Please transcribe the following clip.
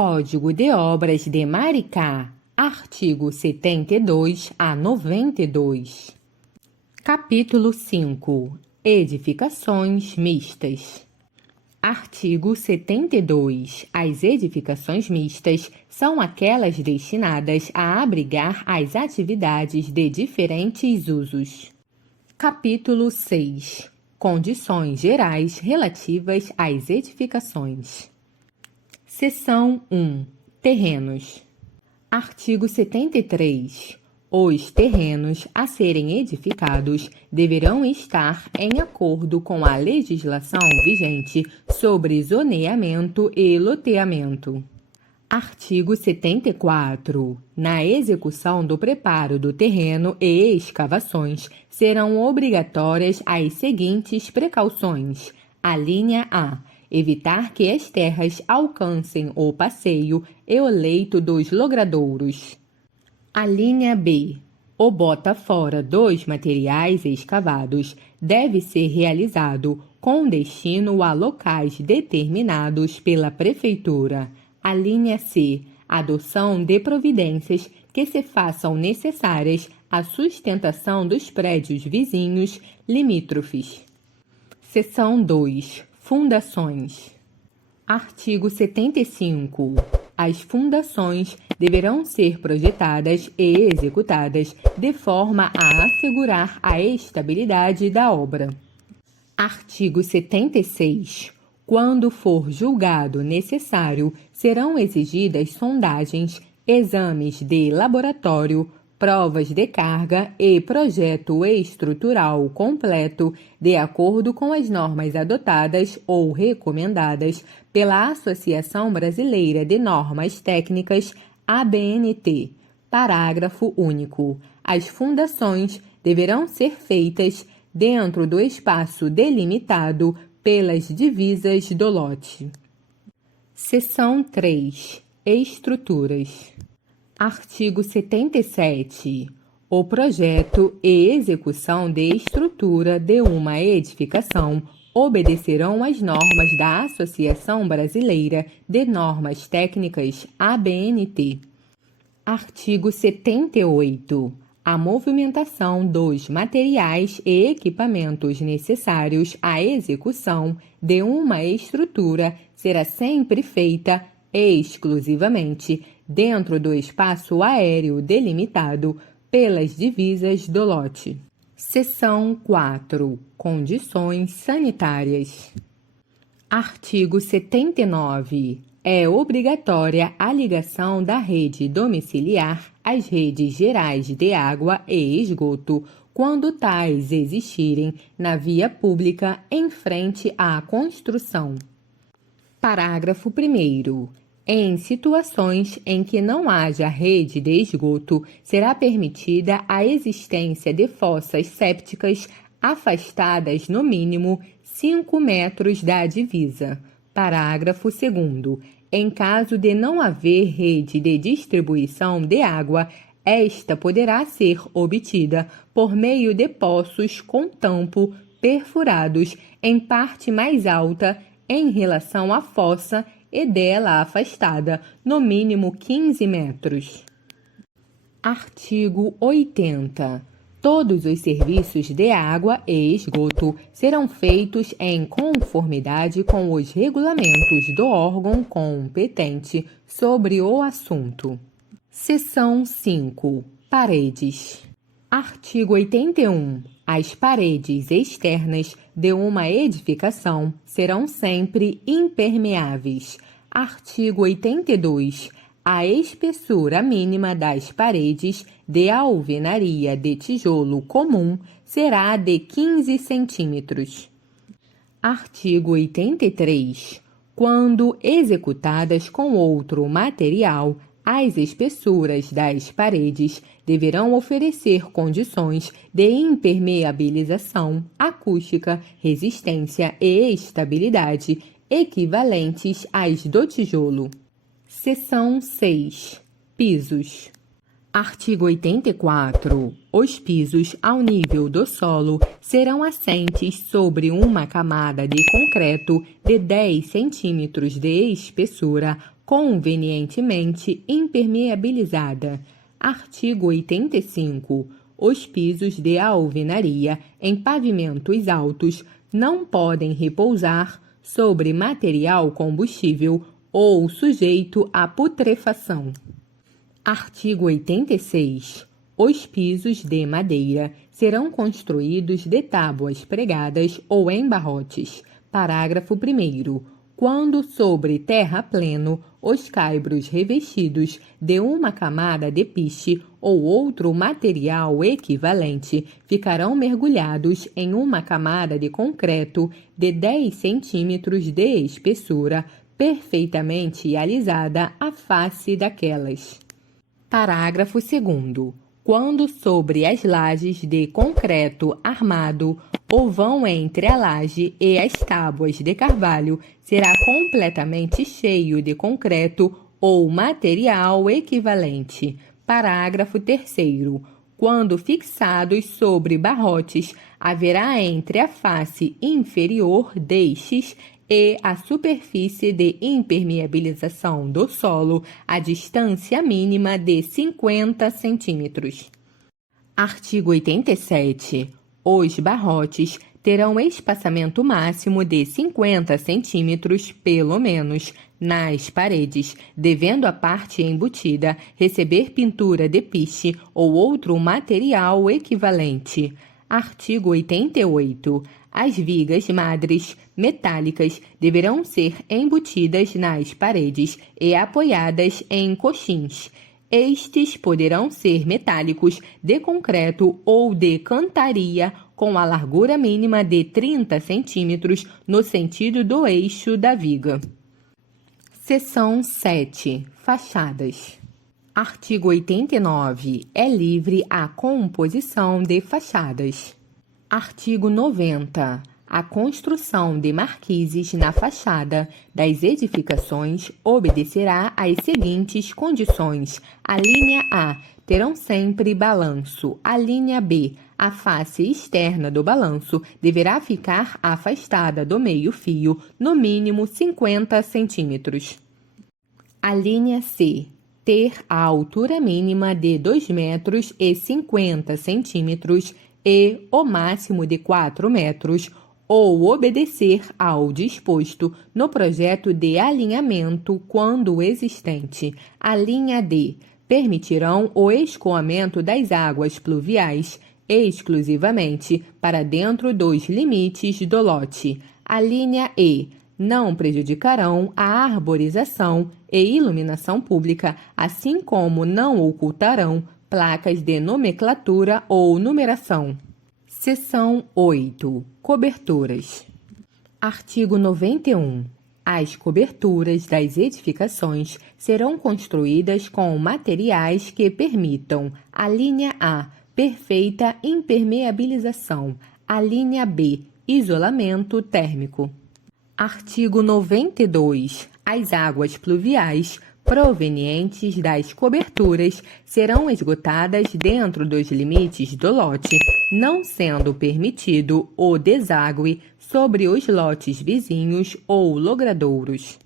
Código de Obras de Maricá, artigo 72 a 92. Capítulo 5. Edificações mistas. Artigo 72. As edificações mistas são aquelas destinadas a abrigar as atividades de diferentes usos. Capítulo 6. Condições gerais relativas às edificações. Seção 1. Terrenos. Artigo 73. Os terrenos a serem edificados deverão estar em acordo com a legislação vigente sobre zoneamento e loteamento. Artigo 74. Na execução do preparo do terreno e escavações, serão obrigatórias as seguintes precauções. Alínea A. Evitar que as terras alcancem o passeio e o leito dos logradouros. Alínea B. O bota fora dos materiais escavados deve ser realizado com destino a locais determinados pela Prefeitura. Alínea C. Adoção de providências que se façam necessárias à sustentação dos prédios vizinhos limítrofes. Seção 2. Fundações. Artigo 75. As fundações deverão ser projetadas e executadas de forma a assegurar a estabilidade da obra. Artigo 76. Quando for julgado necessário, serão exigidas sondagens, exames de laboratório, provas de carga e projeto estrutural completo, de acordo com as normas adotadas ou recomendadas pela Associação Brasileira de Normas Técnicas, ABNT. Parágrafo único. As fundações deverão ser feitas dentro do espaço delimitado pelas divisas do lote. Seção 3. Estruturas. Artigo 77. O projeto e execução de estrutura de uma edificação obedecerão às normas da Associação Brasileira de Normas Técnicas, ABNT. Artigo 78. A movimentação dos materiais e equipamentos necessários à execução de uma estrutura será sempre feita exclusivamente dentro do espaço aéreo delimitado pelas divisas do lote. Seção 4. Condições sanitárias. Artigo 79. É obrigatória a ligação da rede domiciliar às redes gerais de água e esgoto, quando tais existirem na via pública em frente à construção. Parágrafo 1º. Em situações em que não haja rede de esgoto, será permitida a existência de fossas sépticas afastadas no mínimo 5 metros da divisa. Parágrafo 2º. Em caso de não haver rede de distribuição de água, esta poderá ser obtida por meio de poços com tampo perfurados em parte mais alta em relação à fossa e dela afastada no mínimo 15 metros. Artigo 80. Todos os serviços de água e esgoto serão feitos em conformidade com os regulamentos do órgão competente sobre o assunto. Seção 5. Paredes. Artigo 81. As paredes externas de uma edificação serão sempre impermeáveis. Artigo 82. A espessura mínima das paredes de alvenaria de tijolo comum será de 15 centímetros. Artigo 83. Quando executadas com outro material, as espessuras das paredes deverão oferecer condições de impermeabilização, acústica, resistência e estabilidade equivalentes às do tijolo. Seção 6. Pisos. Artigo 84. Os pisos ao nível do solo serão assentes sobre uma camada de concreto de 10 centímetros de espessura, convenientemente impermeabilizada. Artigo 85. Os pisos de alvenaria em pavimentos altos não podem repousar sobre material combustível ou sujeito à putrefação. Artigo 86. Os pisos de madeira serão construídos de tábuas pregadas ou em barrotes. Parágrafo 1º. Quando sobre terrapleno, os caibros revestidos de uma camada de piche ou outro material equivalente ficarão mergulhados em uma camada de concreto de 10 centímetros de espessura, perfeitamente alisada a face daquelas. Parágrafo 2º. Quando sobre as lajes de concreto armado, o vão entre a laje e as tábuas de carvalho será completamente cheio de concreto ou material equivalente. Parágrafo 3º. Quando fixados sobre barrotes, haverá entre a face inferior destes e a superfície de impermeabilização do solo a distância mínima de 50 centímetros. Artigo 87. Os barrotes terão espaçamento máximo de 50 centímetros, pelo menos, nas paredes, devendo a parte embutida receber pintura de piche ou outro material equivalente. Artigo 88. As vigas madres metálicas deverão ser embutidas nas paredes e apoiadas em coxins. Estes poderão ser metálicos, de concreto ou de cantaria, com a largura mínima de 30 centímetros no sentido do eixo da viga. Seção 7. Fachadas. Artigo 89. É livre a composição de fachadas. Artigo 90. A construção de marquises na fachada das edificações obedecerá às seguintes condições. A linha A. Terão sempre balanço. A linha B. A face externa do balanço deverá ficar afastada do meio-fio, no mínimo 50 centímetros. A linha C. Ter a altura mínima de 2,50 metros e o máximo de 4 metros, ou obedecer ao disposto no projeto de alinhamento quando existente. A linha D. Permitirão o escoamento das águas pluviais exclusivamente para dentro dos limites do lote. A linha E. Não prejudicarão a arborização e iluminação pública, assim como não ocultarão placas de nomenclatura ou numeração. Seção 8. Coberturas. Artigo 91. As coberturas das edificações serão construídas com materiais que permitam: a linha A, perfeita impermeabilização; a linha B, isolamento térmico. Artigo 92. As águas pluviais provenientes das coberturas serão esgotadas dentro dos limites do lote, não sendo permitido o deságue sobre os lotes vizinhos ou logradouros.